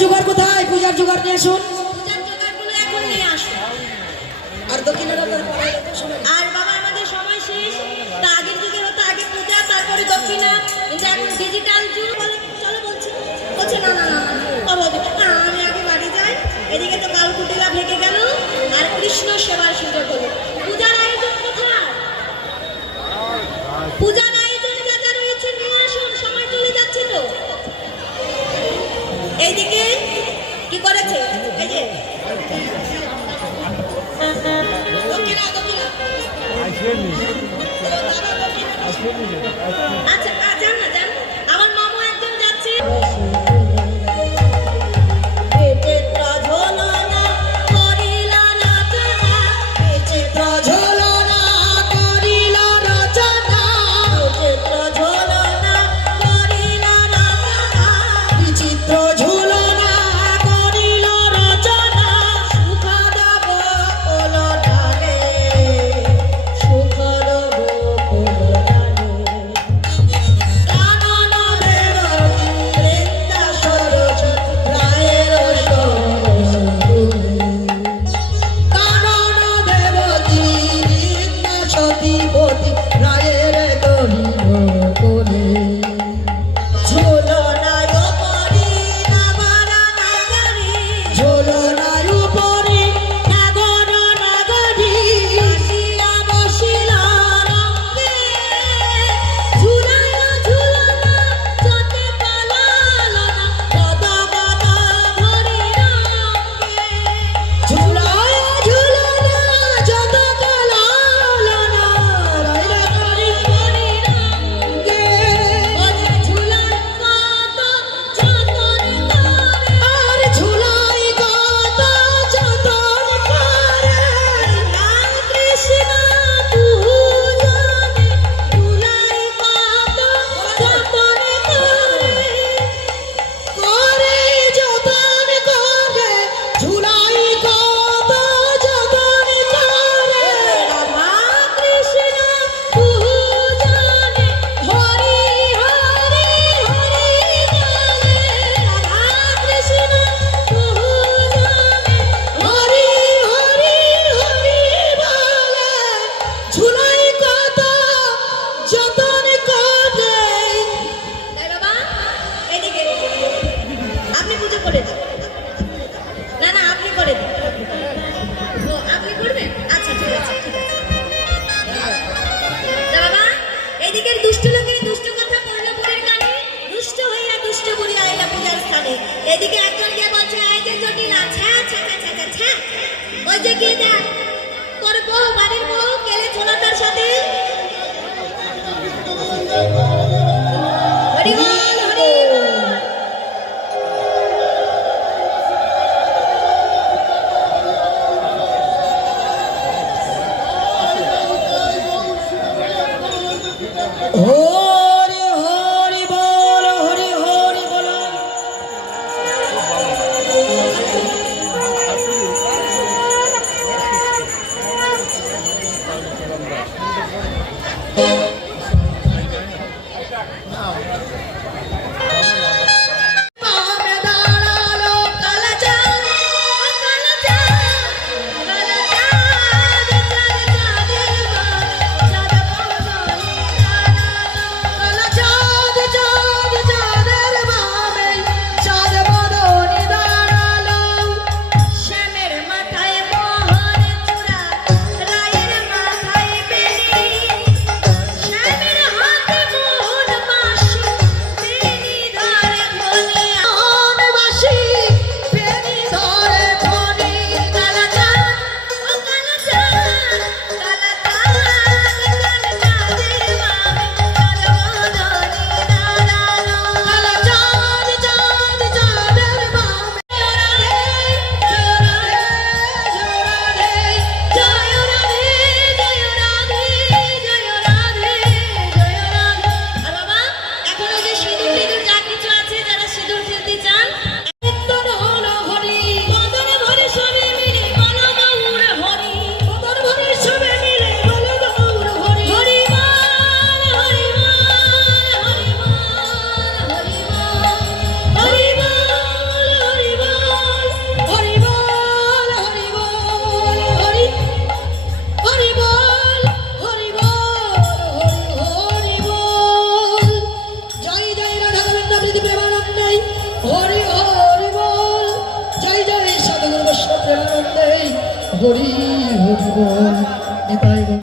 জোগাড় কোথায়? পূজার জোগাড় নিয়ে আসুন। আর দক্ষিণের আর বাবা আমাদের সময় শেষ। তা আগের যুগে হতো আগে পূজা তারপরে দক্ষিণা। কিন্তু এখন ডিজিটাল যুগ। বলছে। না আচ্ছা